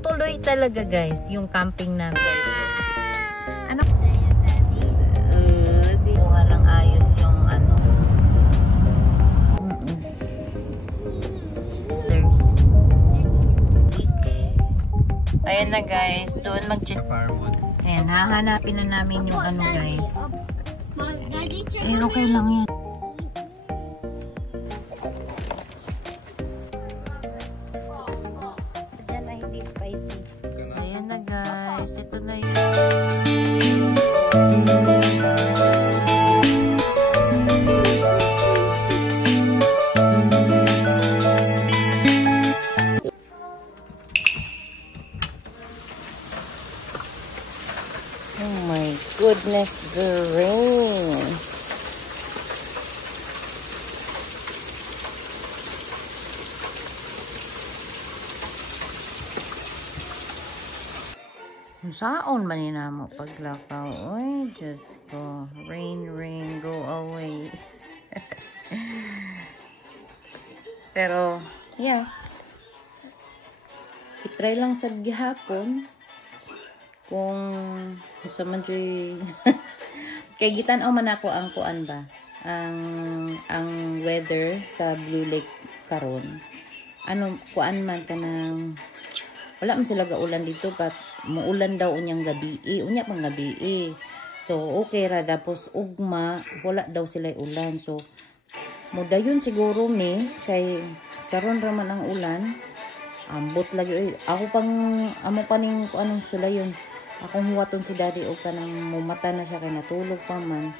natutuloy talaga guys yung camping namin. Ano? Kuha lang ayos yung ano. Ayan na guys, doon mag-check. Ayan, hahanapin na namin yung ano guys. Eh, okay lang yan. Diyan na hindi spicy. Ayan na guys, ito na yun. Oh my goodness, the rain. Saan man mo paglakaw? Oy, Diyos ko. Rain, rain, go away. Pero, yeah. I-try lang sa gihapon. Kung sa manjoy kay gitan o man ako ang kuan ba ang weather sa Blue Lake karon ano kuan man kanang wala man sila gaulan dito but muulan daw unyang gabi unya pang gabi so okay ra tapos ugma wala daw sila ulan so modayon siguro mi kay karon ra man ang ulan ambot lagi ako pang amo pa ning anong sila yun. Akong huwaton si daddy o kanang mumata na siya kay natulog pa man.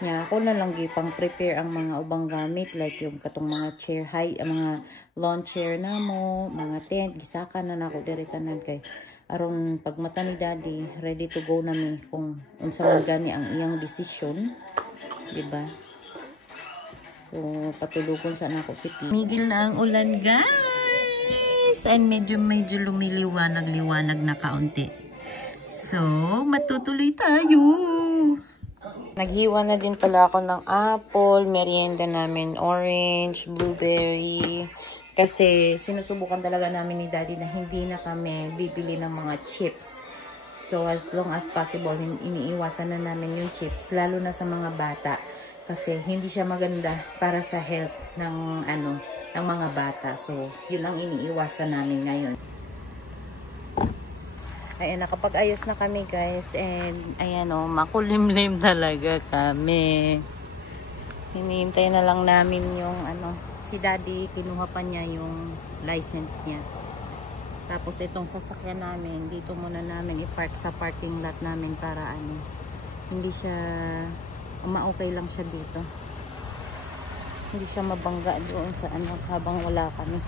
Nya ako na lang gipang prepare ang mga ubang gamit like yung katong mga chair high, mga lawn chair na mo, mga tent, gisaka na nako diri tanan kay aron pag mata ni daddy, ready to go na mi kung unsa man gani ang iyang desisyon, di ba? So patulugon sa nako si P. Migil na ang ulan guys. And medyo lumiliwanag-liwanag na kaunti. So, matutuloy tayo. Naghiwa na din pala ako ng apple, merienda namin, orange, blueberry. Kasi sinusubukan talaga namin ni daddy na hindi na kami bibili ng mga chips. So, as long as possible, iniiwasan na namin yung chips, lalo na sa mga bata. Kasi hindi siya maganda para sa health ng, ng mga bata. So, yun ang iniiwasan namin ngayon. Ayan, nakapag-ayos na kami guys. And ayan o, makulimlim talaga kami. Hinihintay na lang namin yung si daddy, kinuha pa niya yung license niya. Tapos itong sasakyan namin, dito muna namin i-park sa parking lot namin para hindi siya, okay lang siya dito. Hindi siya mabangga doon sa habang wala kami.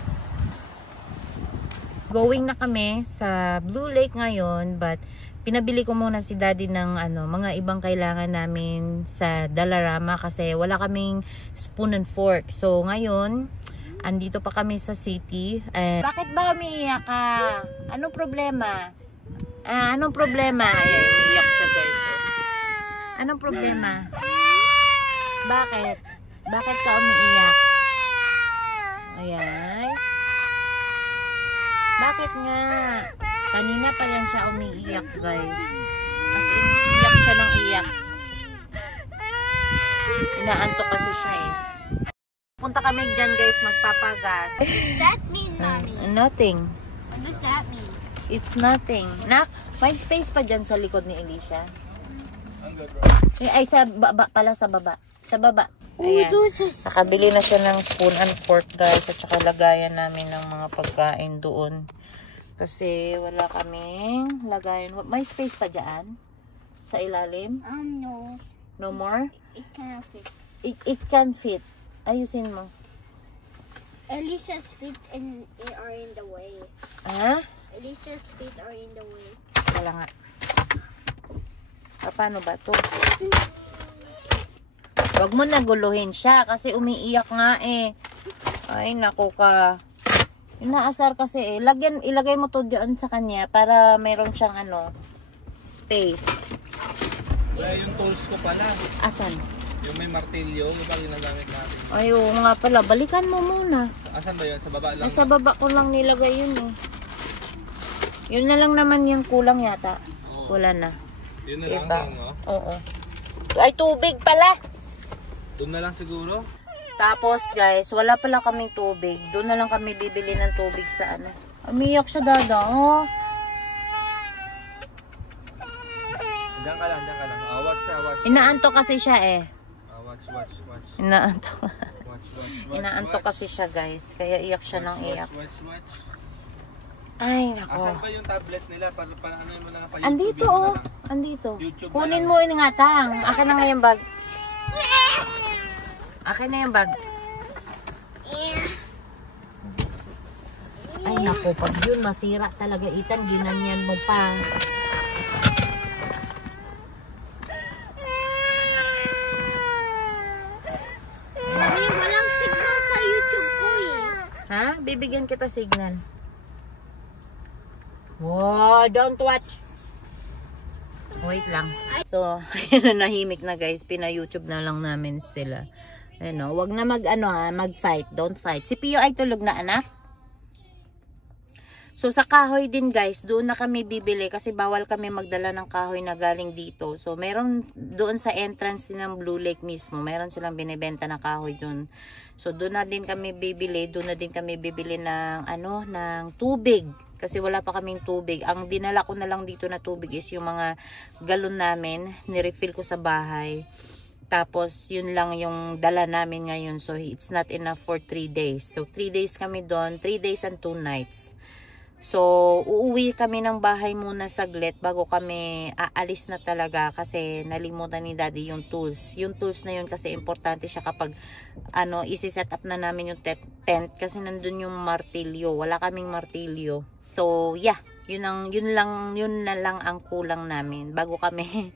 Going na kami sa Blue Lake ngayon, but pinabili ko muna si daddy ng mga ibang kailangan namin sa Dollarama kasi wala kaming spoon and fork. So ngayon, andito pa kami sa city. Bakit ba umiiyak ka? Anong problema? Anong problema? Ayan, umiiyak siya guys. Anong problema? Bakit? Bakit ka umiiyak? Ayan. Bakit nga? Kanina pa lang siya umiiyak guys. As in, iyak siya ng iyak. Inaantok kasi siya Punta kami dyan guys, magpapagas. What does that mean, Mommy? Nothing. What does that mean? It's nothing. Nak, may space pa dyan sa likod ni Alicia. Ay, sa baba pala, sa baba. Sa baba. Ayan. Nakabili na siya ng spoon and fork guys at saka lagayan namin ng mga pagkain doon. Kasi wala kaming lagayan. May space pa dyan? Sa ilalim? No. No more? It can't fit. It can fit. Ayusin mo. Alicia's feet are in the way. Ha? Alicia's feet are in the way. Wala nga. Paano ba to? Huwag mo naguluhin siya kasi umiiyak nga Ay, naku ka. Inaasar kasi ilagay mo to doon sa kanya para mayroon siyang space. Wala yung tools ko pala. Asan? Yung may martilyo, yung ba ginagamit natin? Ay, oo nga pala. Balikan mo muna. Asan ba yun? Sa baba lang? Ay, sa baba ko lang nilagay yun Yun na lang naman yung kulang yata. Oo. Wala na. Yun na lang Iba. yun, no? Oo. Ay, tubig pala. Doon na lang siguro. Tapos guys, wala pala kaming tubig. Doon na lang kami bibili ng tubig sa ano. Umiyak siya, dada. Oh. Diyan ka lang, diyan ka lang. Watch siya, watch. Inaanto kasi siya eh. Watch. Inaanto. Watch. Inaanto kasi siya guys. Kaya iyak siya ng iyak. Watch. Ay, Asan nako. pa yung tablet nila? Para ano mo na pa Andito oh. Andito. YouTube na Kunin lang. mo ingatang. Akin na nga yung bag. Akin na yung bag. Ay, nako. Pag yun masira talaga, Ethan, ginanyan mo pa. Mami, walang signal sa YouTube ko eh. Ha? Bibigyan kita signal. Wow, don't watch. Wait lang. So, ayun na, nahimik na guys. Pina-YouTube na lang namin sila. Ayun o, wag na mag-fight. Don't fight. Si Pio ay tulog na, anak. So, sa kahoy din guys, doon na kami bibili kasi bawal kami magdala ng kahoy na galing dito. So, meron doon sa entrance din ng Blue Lake mismo. Meron silang binibenta na kahoy doon. So, doon na din kami bibili. Doon na din kami bibili ng, ng tubig. Kasi wala pa kaming tubig. Ang dinala ko na lang dito na tubig is yung mga galon namin. Nirefill ko sa bahay. Tapos, yun lang yung dala namin ngayon. So, it's not enough for 3 days. So, 3 days kami doon. 3 days and 2 nights. So, uuwi kami ng bahay muna saglit bago kami aalis na talaga kasi nalimutan ni Daddy yung tools. Yung tools na yun kasi importante siya kapag isi-set up na namin yung tent kasi nandun yung martilyo. Wala kaming martilyo. So, yeah, yun na lang ang kulang namin bago kami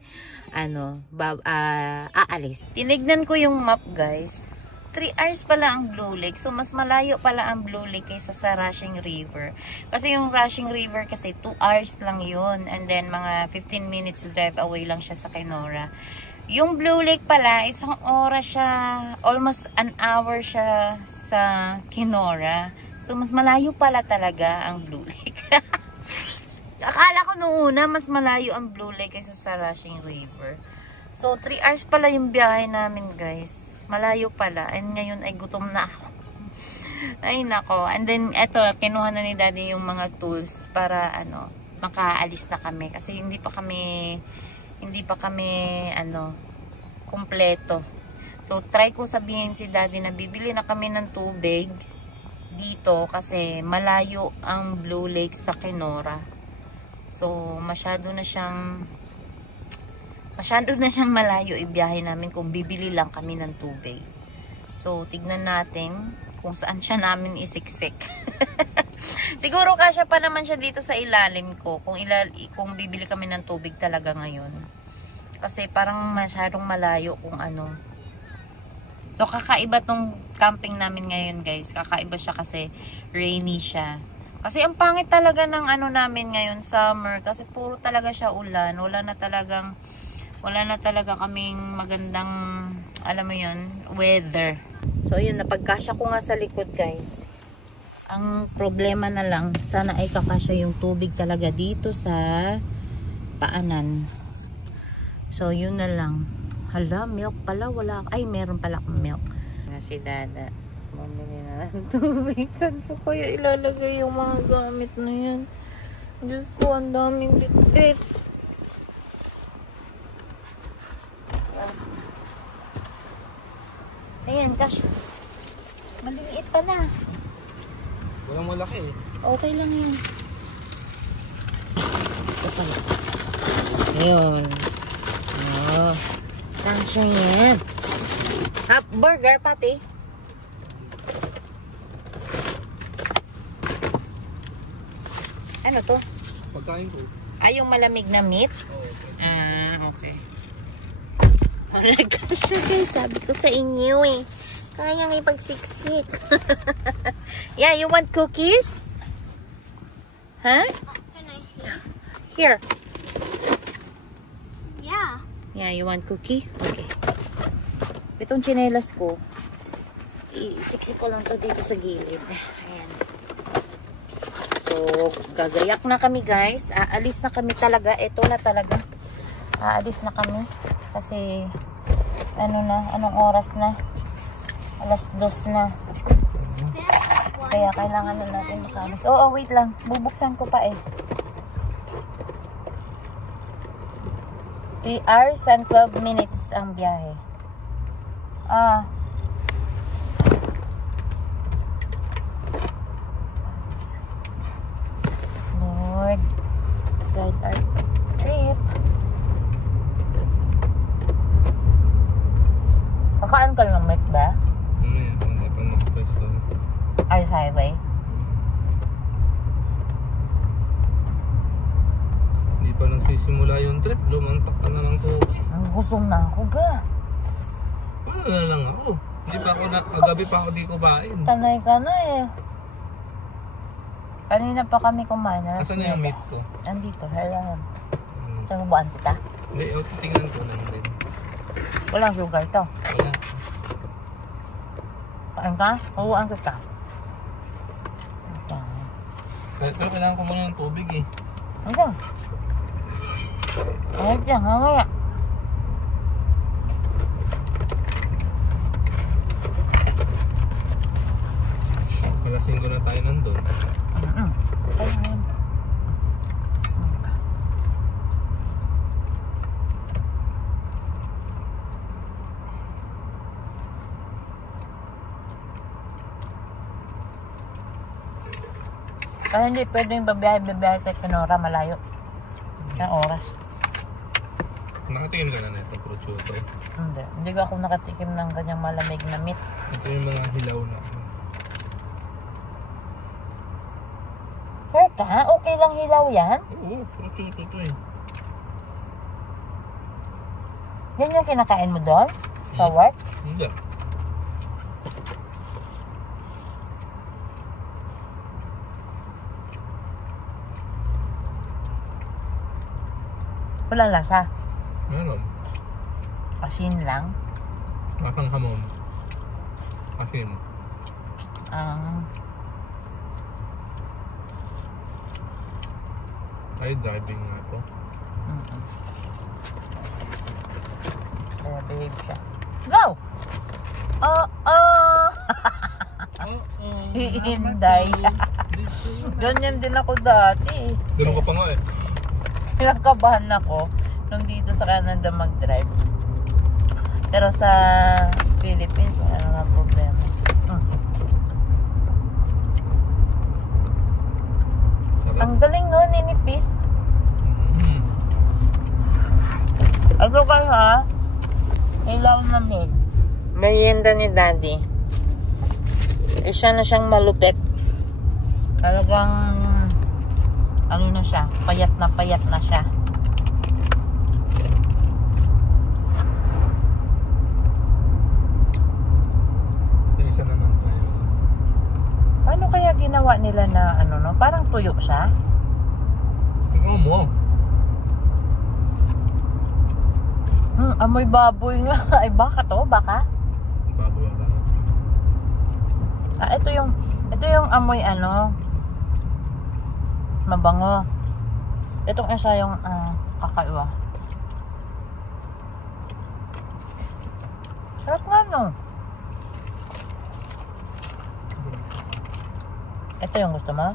aalis. Tinignan ko yung map, guys. 3 hours pala ang Blue Lake. So, mas malayo pala ang Blue Lake kaysa sa Rushing River. Kasi yung Rushing River kasi 2 hours lang yun. And then, mga 15 minutes drive away lang siya sa Kenora. Yung Blue Lake pala, 1 oras siya, almost an hour siya sa Kenora. So, mas malayo pala talaga ang Blue Lake. Akala ko noong una, mas malayo ang Blue Lake kaysa sa Rushing River. So, 3 hours pala yung biyahe namin, guys. Malayo pala. And ngayon ay gutom na ako. Ay, nako. And then, eto, kinuha na ni Daddy yung mga tools para, makaalis na kami. Kasi hindi pa kami, kumpleto. So, try ko sabihin si Daddy na bibili na kami ng tubig dito kasi malayo ang Blue Lake sa Kenora. So, masyado na siyang malayo ibiyahe namin kung bibili lang kami ng tubig. So, tignan natin kung saan siya namin isiksik. Siguro kasya pa naman siya dito sa ilalim ko kung bibili kami ng tubig talaga ngayon. Kasi parang masyadong malayo kung ano. So, kakaiba tong camping namin ngayon, guys. Kakaiba siya kasi rainy siya. Kasi ang pangit talaga ng namin ngayon, summer. Kasi puro talaga siya ulan. Wala na talaga kaming magandang, alam mo yun, weather. So, ayun, napagkasya ko nga sa likod, guys. Ang problema na lang, sana ay kakasya yung tubig talaga dito sa paanan. So, yun na lang. Hala, milk pala, wala. Ay, meron pala akong milk. Si Dada, bumili na ng tubig. Saan po kaya ilalagay yung mga gamit na yan? Diyos ko, ang daming bit-bit. Ayan, cash. Maliliit pa na. Walang malaki eh. Okay lang yun. Ayun. Oh. Kasya yan. Half burger pati. Ano to? Pagkain ko. Ay, yung malamig na meat? Okay. Ah, okay. Kasya guys, sabi ko sa inyo eh. Kayang ipagsiksik. Yeah, you want cookies? Huh? Can I see? Here. Yeah. Yeah, you want cookie? Okay. Itong tsinelas ko, isiksik ko lang to dito sa gilid. Ayan. So, gagayak na kami guys. Aalis na kami talaga. Ito na talaga. Aalis na kami. Kasi, anong oras na? Alas 2 na. Kaya kailangan na natin makalis. Oo, wait lang. Bubuksan ko pa eh. 3 hours and 12 minutes ang biyahe. Lord, guide our trip. Kakaan kayo ng mic ba? Hindi pa mag-pwesto. Ice Highway. Hindi pa nagsisimula yung trip. Lumantak ka naman ko. Ang gutom na ako ga. Paano na lang ako? Hindi pa ako kagabi pa ako di kumain. Tanay ka na eh. Kanina pa kami kumain. Asan na yung meat ko? Andito, halangan. Tagubuan kita. Hindi, tingnan ko lang din. Walang sugar to. Wala. Kain ka? Tagubuan kita. Pero kailangan ko muna ng tubig eh. Ano? Ayos yan, hangaya. Kalasing ko na tayo nandun. Ayun. Kaya hindi pwedeng babiyahe kay Kenora, malayo. Ang oras. Nakatingin ka na itong prosciutto. Hindi ko ako nakatikim ng kanyang malamig na meat. Ito yung mga hilaw na. Sure ka? Okay lang hilaw yan? Oo, prosciutto to eh. Yan yung kinakain mo doon? Sa work? Hindi. Walang lasa. Meron. Asin lang. Makang hamon. Akin. Ay, driving nga to. Kaya behave siya. Go! Hinday. Ganyan din ako dati. Ganun ka pa nga eh. Pinakabahan ako nung dito sa Canada mag-drive. Pero sa Philippines, wala naman problema. Sarap. Ang galing no, ninipis. Ito kayo ha, ilaw na milk. Merienda ni Daddy. Isa na siyang malupit. Talagang ano na siya, payat na siya. Isa naman tayo. Paano kaya ginawa nila na ano no? Parang tuyo siya. Oo mo. Amoy baboy nga. Ay baka to, baka? Baboy ang baka. Ito yung amoy ano, mabango. Itong isa yung kakaiwa. Sarap nga no. Ito yung gusto mo?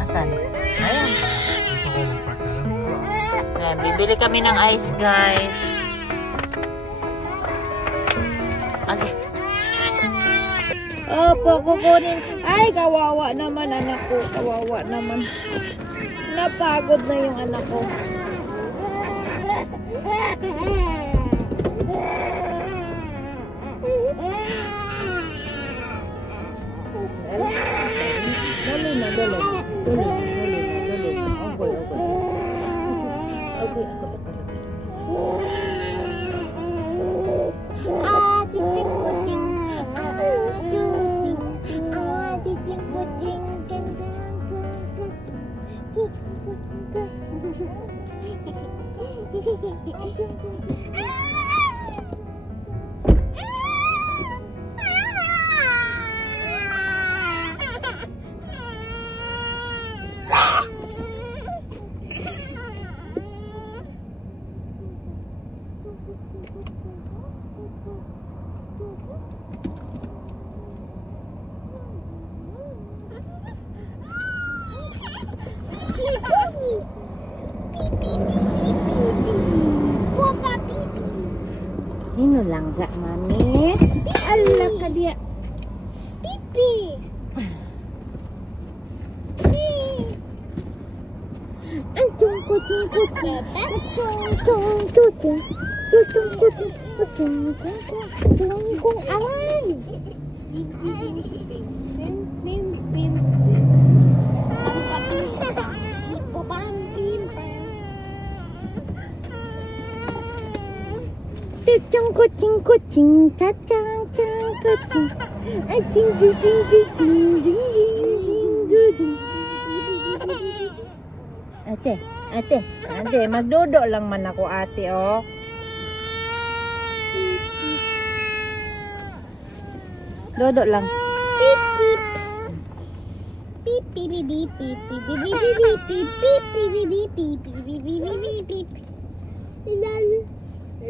Asan? Ayan. Dito ko mag-park na lang. Ayan, bibili kami ng ice, guys. Okay. Opo, kukunin. Ay, kawawa naman anak ko. Kawawa naman. Napagod na yung anak ko. Dali na, dali. Dali. Okay. Hino lang ga, mami. Ala ka dia. Pipi. Kucing, cacang, kucing. Ate, magdodo lang man ako, ate, oh. Dodo lang.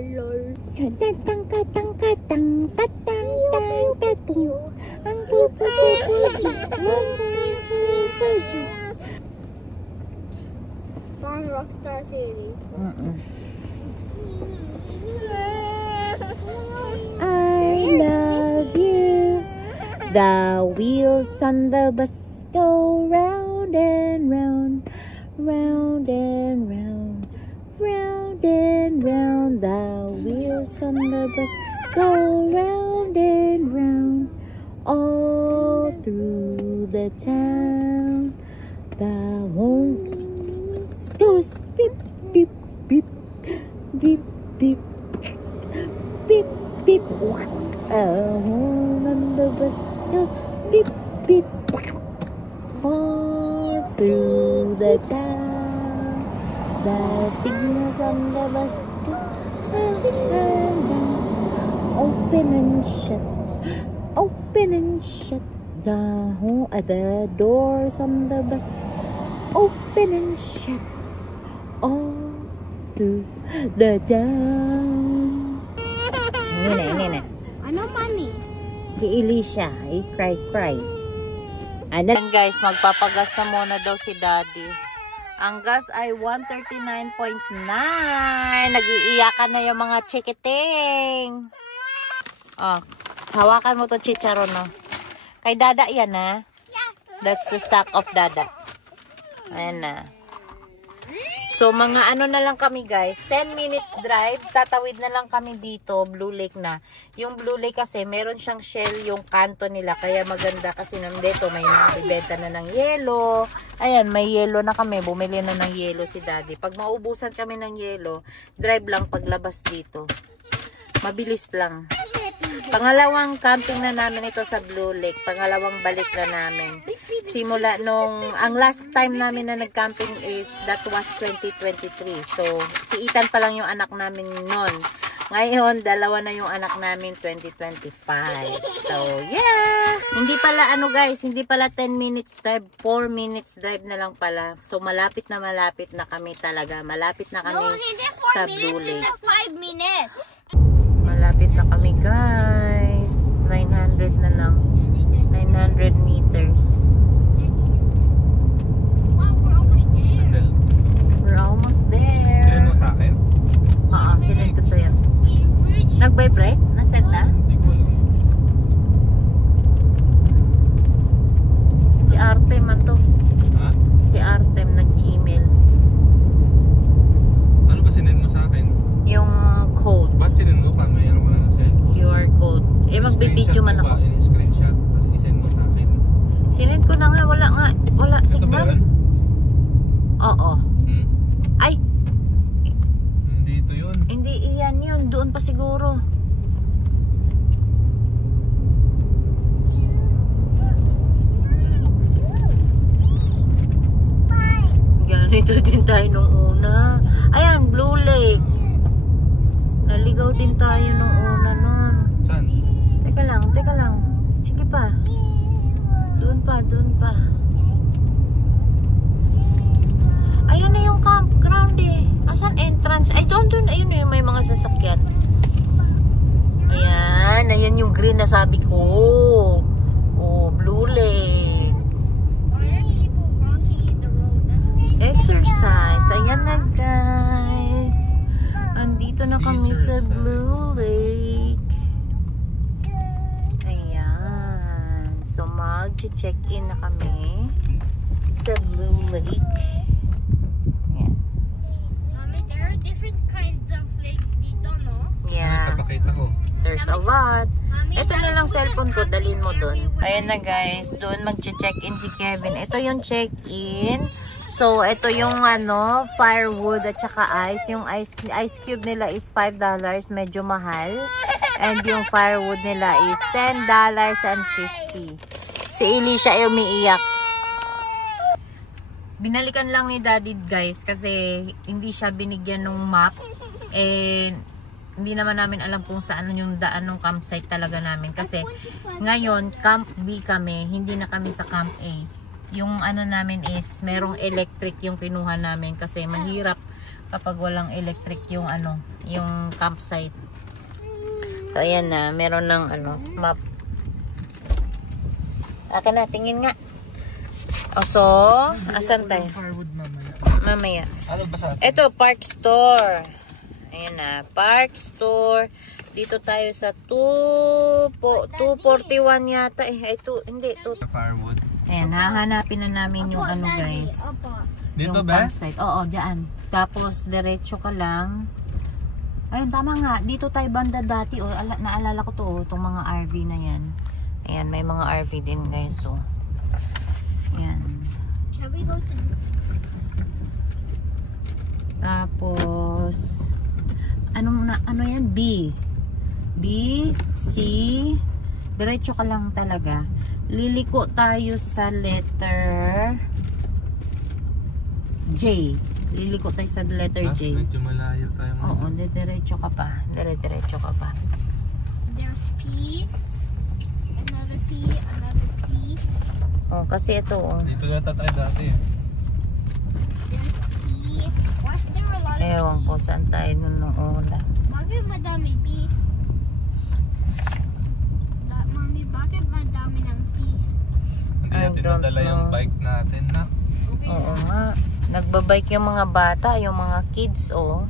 Lol. Parang Rockstar City. I love you. The wheels on the bus go round and round, round and round, round and round. The wheels on the bus go round and round, all through the town. The horns goes beep beep beep beep beep beep beep. A horn on the bus goes beep beep all through the town. The signals on the bus go round and round, open and shut, open and shut. The doors on the bus open and shut, all through the town. Ini. Ano, mami? Di Elisha, cry. Ayan guys, magpapagas na muna daw si daddy. Ang gas ay 139.9. Nag-iiyakan na yung mga chikiting. Oh, hawakan mo to chicharon, no? Kay dada yan, ha? That's the stock of dada. Ayan na. So, mga ano na lang kami, guys. 10 minutes drive. Tatawid na lang kami dito. Blue Lake na. Yung Blue Lake kasi, meron siyang shell yung kanto nila. Kaya maganda kasi nandito. May nabibenta na ng yelo. Ayan, may yelo na kami. Bumili na ng yelo si daddy. Pag maubusan kami ng yelo, drive lang paglabas dito. Mabilis lang. Pangalawang camping na namin ito sa Blue Lake. Pangalawang balik na namin. Simula nung, ang last time namin na nag-camping is, that was 2023. So, si Ethan pa lang yung anak namin noon. Ngayon, dalawa na yung anak namin 2025. So, yeah! Hindi pala, ano guys, hindi pala 10 minutes drive, 4 minutes drive na lang pala. So, malapit na kami talaga. Malapit na kami sa Blue Lake. 5 minutes. Malapit na kami guys. 900 na lang. 900 meters. ko na nga, wala Ito ba signal. yun? Oo. Hmm? Ay, Hindi ito yun. hindi iyan yun. Doon pa siguro. Ganito din tayo nung una. Ayan, Blue Lake. Naligaw din tayo nung una nun. Saan? Teka lang. Sige pa. Doon pa. Ayan na yung campground eh. Asan entrance? Ay, doon. Ayun na yung may mga sasakyan. Ayan yung green na sabi ko. Oh, Blue Lake. Why are people walking in the road? That's Exercise. Ayan na guys. Andito na kami sa Exercise. Blue Lake. Ayan. So mag-check-in na kami sa Blue Lake. Ayan. Mommy, there are different kinds of lake dito, no? Yeah. Papakita ko. There's a lot. Mommy, Ito na lang cellphone ko. Dalhin mo doon. everywhere. Ayan na guys. Doon mag-check-in si Kevin. Ito yung check-in. So, ito yung firewood at saka ice. Yung ice cube nila is $5. Medyo mahal. And yung firewood nila is $10.50. Si Elisha ay umiiyak. Binalikan lang ni Daddy guys kasi hindi siya binigyan ng map. And hindi naman namin alam kung saan yung daan ng campsite talaga namin. Kasi ngayon, Camp B kami. Hindi na kami sa Camp A. Yung namin is merong electric yung kinuha namin kasi mahirap kapag walang electric yung yung campsite. So ayan na, meron ng map. Akin na, tingin nga. So, asan tayo? Firewood Mamaya. Ano ba sa atin? Ito, Park Store. Ayan na, Park Store. Dito tayo sa 241 yata eh. Ay, hindi. Firewood. Ayan, hahanapin na namin yung guys. Opo. Dito yung ba? campsite. Oo, dyan. Tapos, diretso ka lang. Ayun, tama nga. Dito tayo banda dati. Oh, naalala ko to. Itong mga RV na yan. Ayan, may mga RV din guys. So, ayan. Shall we go to this? Tapos, ano yan? B, C, diretso ka lang talaga. Liliko tayo sa letter J. Liliko tayo sa letter J. Medyo malayo tayo. Oo, diretso ka pa. Diretso ka pa. There's P. Another P. Another P. Oh, kasi ito, oh. Dito yata tayo dati. There's P. Why is there a lot of Ewan ko saan tayo nung una. Bakit madami P? Mommy, bakit madami ng P? Hindi I natin don't nadala yung know. bike natin na. Okay. Oo nga. Nagbabike yung mga bata, yung mga kids, oh.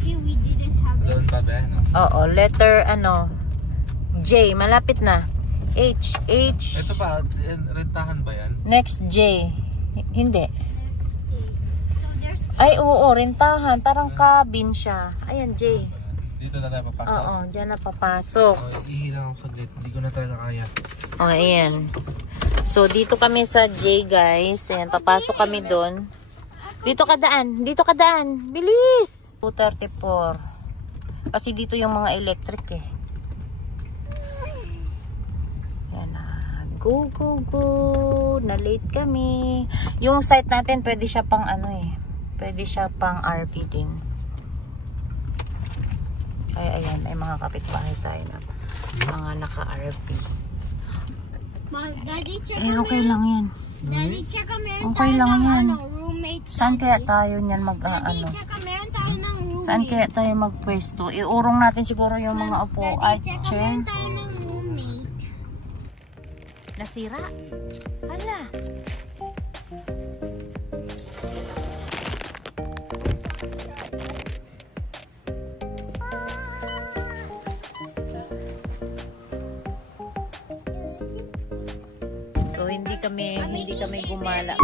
P, we didn't have it. Doon pa ba? No? Oo, letter J, malapit na. H. Ito ba? Rentahan ba yan? Next J. Hindi. Next A. So there's Ay, oo, rentahan. Parang cabin siya. Ayan, J. Dito na tayo papasok. Oo, dyan na papasok. Ihilang ako saglit. Hindi ko na talaga kaya. O, ayan. So, dito kami sa J, guys. Ayan, papasok kami doon. Dito ka daan. Dito ka daan. Bilis! 234. Kasi dito yung mga electric eh. Ayan na. Go, go, go. Na-late kami. Yung site natin, pwede siya pang pwede siya pang RV din. Ay, ayan. May mga kapitbahay tayo na mga naka-RV. Daddy, check Eh, okay lang yan. Daddy, check meron Okay tayo lang ng yan. roommate. Saan kaya tayo niyan Daddy, check meron tayo ng roommate. Saan kaya tayo magpwesto? Iurong natin siguro yung mga upo at Daddy, check chair. meron tayo ng roommate. Nasira. Hala. So hindi kami gumala.